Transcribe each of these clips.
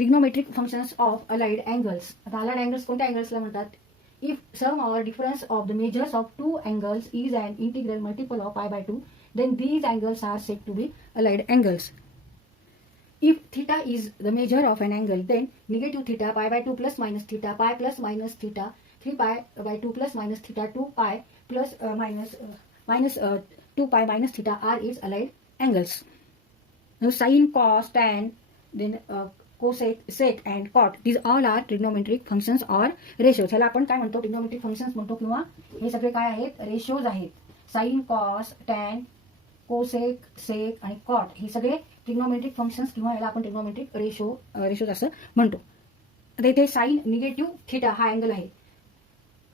Trigonometric functions of allied angles. आता allied angles कोणत्या अँगल्सला म्हणतात? If sum or difference of the measures of two angles is an integral multiple of π/2 then these angles are said to be allied angles. If theta is the measure of an angle, then negative theta π/2 plus minus theta pi plus minus theta 3π/2 plus minus theta 2π plus minus 2π minus theta are its allied angles. Now sin, cos, tan, then cosec, sec and cot, these all are trigonometric functions or ratios. ह्याला आपण काय म्हणतो? trigonometric functions म्हणतो किंवा हे सगळे काय आहेत? रेशोज आहेत. साइन, कॉस, टॅन, कोसेक, सेक आणि कॉट हे सगळे ट्रिग्नोमेट्रिक फंक्शन्स किंवा याला आपण ट्रिग्नोमेट्रिक रेशोज असं म्हणतो. आता इथे साइन निगेटिव्ह थिटा हा अँगल आहे.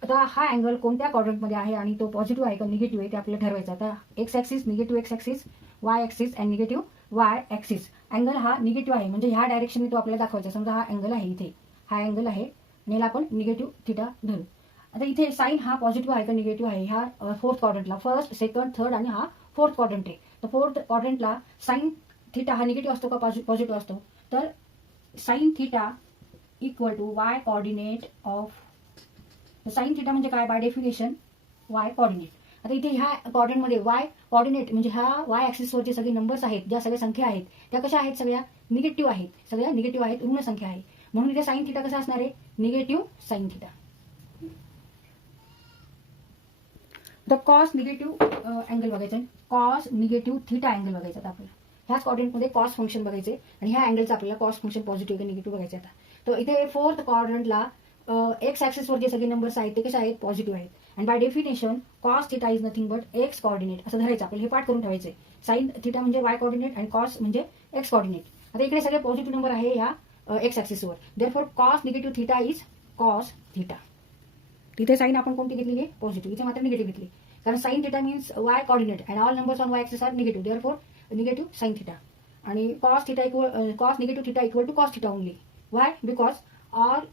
आता हा अँगल कोणत्या क्वाड्रंटमध्ये आहे आणि तो पॉझिटिव्ह आहे का निगेटिव्ह आहे ते आपल्याला ठरवायचं. आता x axis, negative x axis, Y axis and negative Y axis. Angle हा निगेटिव्ह आहे म्हणजे ह्या डायरेक्शनने तो आपल्याला दाखवायचा. समजा हा अँगल आहे, इथे हा अँगल आहे आणि याला आपण निगेटिव्ह थिटा धरू. आता इथे साइन हा पॉझिटिव्ह आहे का निगेटिव्ह आहे? ह्या फोर्थ क्वाड्रंटला, फर्स्ट, सेकंड, थर्ड आणि हा फोर्थ क्वाड्रंट आहे. तर फोर्थ क्वाड्रंटला साइन थिटा हा निगेटिव्ह असतो का पॉझिटिव्ह असतो? तर sine theta equal to Y coordinate of. Sine theta म्हणजे काय? By definition Y coordinate. आता इथे ह्या क्वाड्रंटमध्ये वाय कॉर्डिनेट म्हणजे ह्या वाय ॲक्सिसवर जे सगळे नंबर्स आहेत, ज्या सगळ्या संख्या आहेत त्या कशा आहेत? सगळ्या निगेटिव्ह आहेत. सगळ्या निगेटिव्ह आहेत, ऋण संख्या आहे. म्हणून इथे साइन थिटा कसा असणार आहे? Negative sine theta. The cos negative angle बघायचं, कॉस निगेटिव्ह थिटा अँगल बघायचा. आता आपल्याला ह्याच क्वाड्रंटमध्ये कॉस फंक्शन बघायचे आणि ह्या अँगलचं आपल्याला कॉस फंक्शन पॉझिटिव्ह का निगेटिव्ह बघायचं. आता तर इथे फोर्थ क्वाड्रंटला एक्स ॲक्सिसवर जे सगळे नंबर्स आहेत ते कसे आहेत? पॉझिटिव्ह आहेत. आणि by definition cos theta is nothing but x coordinate असं धरायचं. आपल्याला हे पाठ करून ठेवायचे. साइन थिटा म्हणजे वाय कॉर्डिनेट आणि कॉस म्हणजे एक्स कॉर्डिनेट. आता इकडे सगळे पॉझिटिव्ह नंबर आहे ह्या एक्स ॲक्सिसवर. Therefore cos negative theta is cos theta. तिथे साइन आपण कोणती घेतली आहे? पॉझिटिव्ह. इथे मात्र निगेटिव्ह घेतली कारण sine theta means y coordinate and all numbers on y axis are negative. Therefore negative sine theta. आणि cos negative theta equal to cos theta only. Why? Because all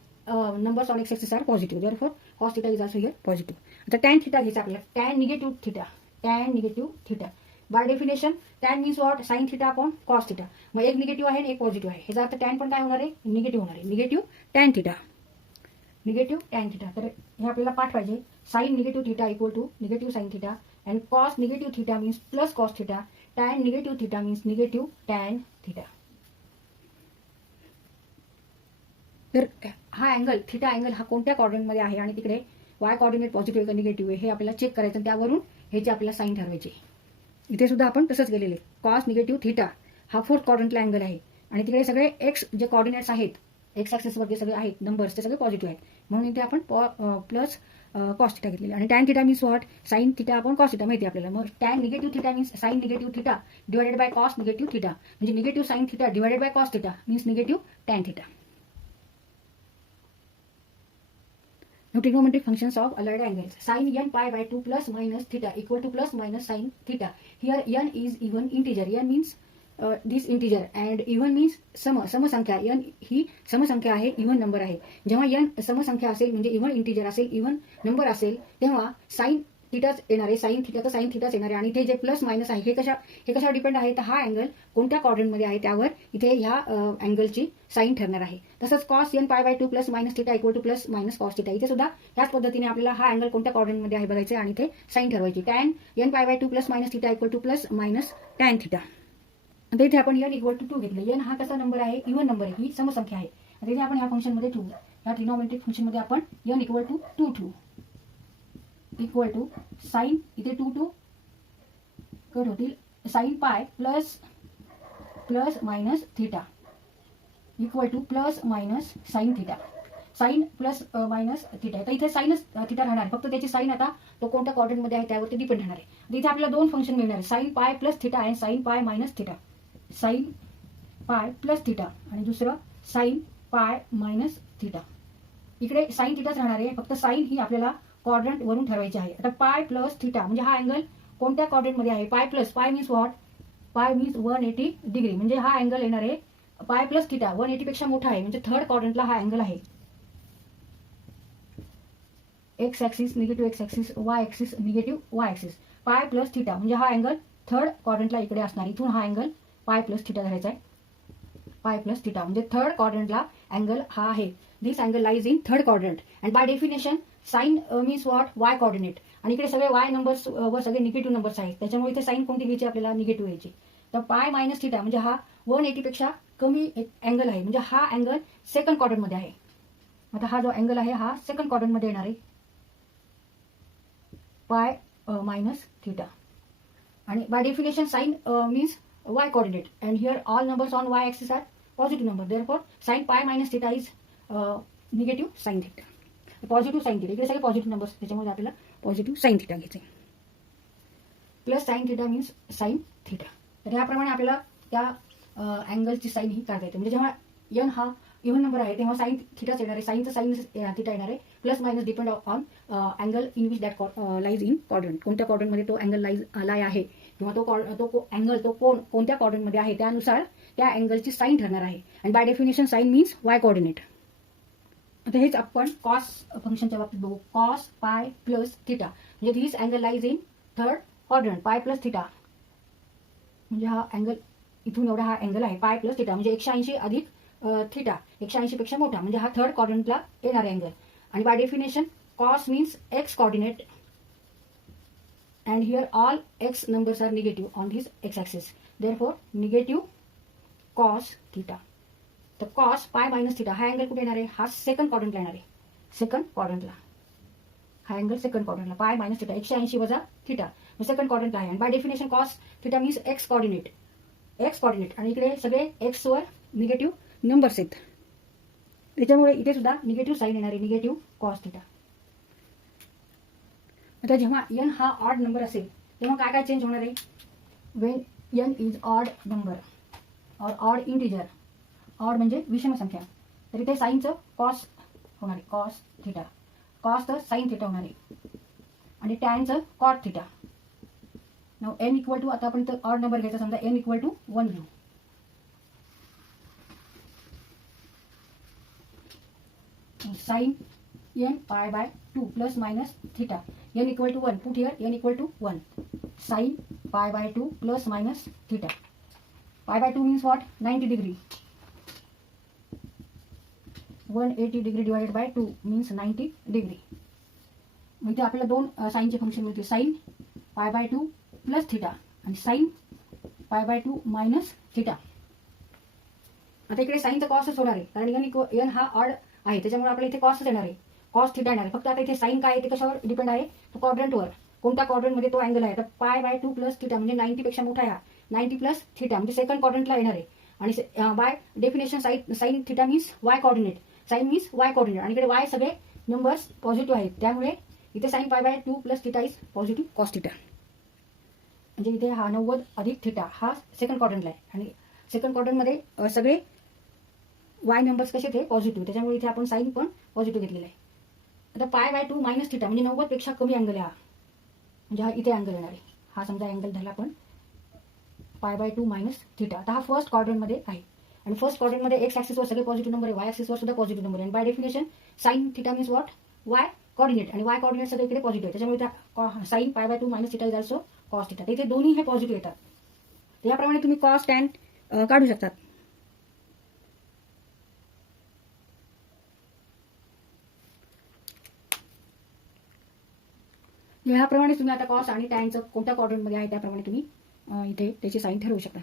numbers on x-axis are positive. Therefore, cos theta is also here positive. आता tan theta घ्यायचा आपल्याला. tan negative theta. tan negative theta. By definition, tan means what? sin theta upon cos theta. मग एक negative आहे आणि एक positive आहे. ह्याचा अर्थ tan पण काय होणार आहे? निगेटिव्ह होणार आहे. Negative tan theta. Negative tan theta. तर हे आपल्याला पाठ पाहिजे. sin negative theta equal to negative sin theta and cos negative theta means plus cos theta. tan negative theta means negative tan theta. तर हा अँगल थिटा अँगल हा कोणत्या क्वाड्रंटमध्ये आहे आणि तिकडे वाय कॉर्डिनेट पॉझिटिव्ह का निगेटिव्ह आहे हे आपल्याला चेक करायचं आणि त्यावरून ह्याचे आपल्याला साइन ठरवायचे. इथे सुद्धा आपण तसंच गेलेले. कॉस निगेटिव्ह थिटा हा फोर्थ क्वाड्रंटला अँगल आहे आणि तिकडे सगळे एक्स जे कॉर्डिनेट्स आहेत, एक्स ॲक्सिसवर जे सगळे आहेत नंबर्स ते सगळे पॉझिटिव्ह आहेत. म्हणून इथे आपण प्लस कॉस थिटा घेतलेले. आणि tan theta means what? Sine theta आपण कॉस थिटा माहिती आपल्याला. मग tan negative theta means sine negative theta divided by cos negative theta म्हणजे negative sine theta divided by cos theta means negative tan theta. Now trigonometric functions of allied angles. Sin n π/2 plus minus theta equal to plus minus sin theta. Here n is even integer. n means this integer and even means समसंख्या. n ही समसंख्या आहे, even number आहे. जेव्हा n समसंख्या असेल म्हणजे even integer असेल, even number असेल तेव्हा sign थिटाच येणार आहे. साइन थिटा तर साइन थिटाच येणार आहे. आणि इथे जे प्लस मायनस आहे हे कशावर डिपेंड आहे? तर हा अँगल कोणत्या क्वाड्रंटमध्ये आहे त्यावर इथे ह्या अँगलची साइन ठरणार आहे. तसंच cos n π/2 plus minus theta equal to plus minus cos theta. इथे सुद्धा ह्याच पद्धतीने आपल्याला हा अँगल कोणत्या क्वाड्रंटमध्ये आहे बघायचे आणि इथे साइन ठरवायची. Tan n π/2 plus minus theta equal to plus minus tan theta. आता इथे आपण n इक्वल टू 2 घेतलं. n हा कसा नंबर आहे? इव्हन नंबर आहे, ही समसंख्या आहे. आता इथे आपण ह्या फंक्शनमध्ये ठेवू. ह्या ट्रिग्नोमेट्रिक फंक्शनमध्ये आपण n इक्वल टू 2 ठेवू. इक्वल टू साइन इथे 2 कट होतील. Sine pi plus minus theta equal to plus minus sine theta. Sine plus minus theta. तर इथे साइनच थिटा राहणार, फक्त त्याची साइन आता तो कोणत्या क्वाड्रंटमध्ये आहे त्यावरती डिपेंड राहणार आहे. इथे आपल्याला दोन फंक्शन मिळणार आहे, साइन पाय प्लस थिटा आणि sine pi minus theta. Sine pi plus theta आणि दुसरं साइन पाय मायनस थिटा. इकडे साइन थिटाच राहणार आहे, फक्त साइन ही आपल्याला क्वाड्रंट वरून ठरवायची आहे. आता पाय प्लस थिटा म्हणजे हा अँगल कोणत्या क्वाड्रंटमध्ये आहे? पाय प्लस, पाय मीन्स व्हॉट? पाय मीन्स 180 डिग्री म्हणजे हा अँगल येणार आहे पाय प्लस थिटा 180 पेक्षा मोठा आहे म्हणजे थर्ड क्वाड्रंटला हा अँगल आहे. X axis negative x axis, Y axis negative Y axis. पाय प्लस थिटा म्हणजे हा अँगल थर्ड क्वाड्रंटला इकडे असणार. इथून हा अँगल पाय प्लस थिटा धरायचा आहे. पाय प्लस थिटा म्हणजे थर्ड क्वाड्रंटला अँगल हा आहे. This angle lies in third quadrant and by definition sine means what y coordinate. आणि इकडे सगळे वाय नंबर्स व सगळे निगेटिव्ह नंबर्स आहेत, त्याच्यामुळे इथे साइन कोणती घ्यायची आपल्याला, निगेटिव्ह घ्यायची. तर पाय मायनस थिटा म्हणजे हा 180 पेक्षा कमी एक अँगल आहे, म्हणजे हा अँगल सेकंड क्वाड्रंटमध्ये आहे. आता हा जो अँगल आहे हा सेकंड क्वाड्रंटमध्ये येणार आहे, पाय मायनस थिटा. आणि by definition sine means y coordinate and here all numbers on y axis are positive number, therefore sin pi minus theta is negative sin theta, positive sine theta. इकडे सगळे positive numbers, त्याच्यामुळे आपल्याला positive sine theta घ्यायचे. Plus sign theta means sine theta. तर याप्रमाणे आपल्याला त्या अँगलची साइन ही काढता येते. म्हणजे जेव्हा n हा इव्हन नंबर आहे तेव्हा साइन थिटाच येणार आहे, साइनचं साइन थिटा येणार आहे. Plus minus depend on angle in which that lies in quadrant, कोणत्या क्वाड्रंटमध्ये तो अँगल लाय आहे किंवा तो अँगल तो कोण कोणत्या क्वाड्रंटमध्ये आहे त्यानुसार त्या अँगलची साइन ठरणार आहे. आणि by definition sine means Y coordinate. आता हेच आपण कॉस फंक्शनच्या बाबतीत बघू. कॉस पाय प्लस थिटा म्हणजे this angle lies in third quadrant, pi plus theta म्हणजे हा अँगल इथून एवढा हा अँगल आहे, पाय प्लस थिटा म्हणजे 180 अधिक थिटा 180 पेक्षा मोठा, म्हणजे हा थर्ड क्वाड्रंटला येणारा अँगल. आणि by definition cos means x coordinate and here all x numbers are negative on this x axis, therefore negative cos theta. तर cos पाय मायनस थिटा हा अँगल कुठे येणार आहे, हा सेकंड क्वाड्रंटला येणार आहे. सेकंड क्वाड्रंटला हा अँगल सेकंड क्वाड्रंटला पाय मायनस थिटा 180 वजा थिटा सेकंड क्वाड्रंटला आहे. आणि by definition cos theta means x coordinate आणि इकडे सगळे एक्स वर निगेटिव्ह नंबर्स आहेत, त्याच्यामुळे इथे सुद्धा निगेटिव्ह साइन येणार आहे, निगेटिव्ह cos थिटा. आता जेव्हा n हा ऑड नंबर असेल तेव्हा काय काय चेंज होणार आहे. When n is odd number और ऑड इंटिजर, ऑड म्हणजे विषम संख्या, तर इथे साईनचं कॉस होणार आहे, कॉस थिटा. कॉसचं साइन थिटा होणार आहे आणि टॅनचं cot theta. Now n equal to, आता आपण इथं ऑड नंबर घ्यायचा, समजा n इक्वल टू 1 घेऊ. Sine n pi by 2 plus minus theta n equal to 1, put here n equal to 1. Sine pi by 2 plus minus theta. Pi by 2 means what, 90 degree. 180 degree divided by 2 means 90 degree. म्हणजे आपल्याला दोन साइनचे function मिळते, sine pi by 2 plus theta आणि sine pi by 2 minus theta. आता इकडे साइनचा कॉसच होणार आहे, कारण n हा ऑड आहे त्याच्यामुळे आपल्याला इथे कॉसच येणार आहे, कॉस थिटा येणार आहे. फक्त आता इथे साइन काय आहे ते कशावर डिपेंड आहे, तो क्वाड्रंटवर, कोणत्या क्वाड्रंटमध्ये तो अँगल आहे. तर पाय बाय 2 प्लस थिटा म्हणजे 90 पेक्षा मोठा आहे हा, 90 प्लस थिटा म्हणजे सेकंड क्वाड्रंटला येणार आहे. आणि by definition sine theta means Y coordinate, sine means Y coordinate आणि इकडे वाय सगळे नंबर्स पॉझिटिव्ह आहेत, त्यामुळे इथे sine pi by 2 plus theta is positive cos theta. म्हणजे इथे हा 90 अधिक थिटा हा सेकंड क्वाड्रंटला आहे आणि सेकंड क्वाड्रंटमध्ये सगळे वाय नंबर्स कसे ते पॉझिटिव्ह, त्याच्यामुळे इथे आपण साइन पण पॉझिटिव्ह घेतलेला आहे. आता पाय बाय 2 मायनस थिटा म्हणजे 90 पेक्षा कमी अँगल आहे हा, म्हणजे हा इथे अँगल येणार आहे. हा समजा अँगल धरला आपण पाय बाय 2 मायनस थिटा. आता हा फर्स्ट क्वाड्रंटमध्ये आहे आणि फर्स्ट क्वाड्रंटमध्ये एक्स ॲक्सिसवर सगळे पॉझिटिव्ह नंबर आहे, वाय ॲक्सिसवर सुद्धा पॉझिटिव्ह नंबर आहे. आणि by definition sine theta means what, y coordinate आणि वाय कोऑर्डिनेट सगळे इकडे पॉझिटिव्ह आहे, त्याच्यामुळे sine pi by 2 minus theta is also cos theta. इथे दोन्ही हे पॉझिटिव्ह येतात, याप्रमाणे तुम्ही कॉस टॅन काढू शकतात. ह्याप्रमाणे तुम्ही आता कॉस आणि टॅनचं कोणत्या क्वाड्रंटमध्ये आहे त्याप्रमाणे तुम्ही इथे त्याची साइन ठरवू शकता.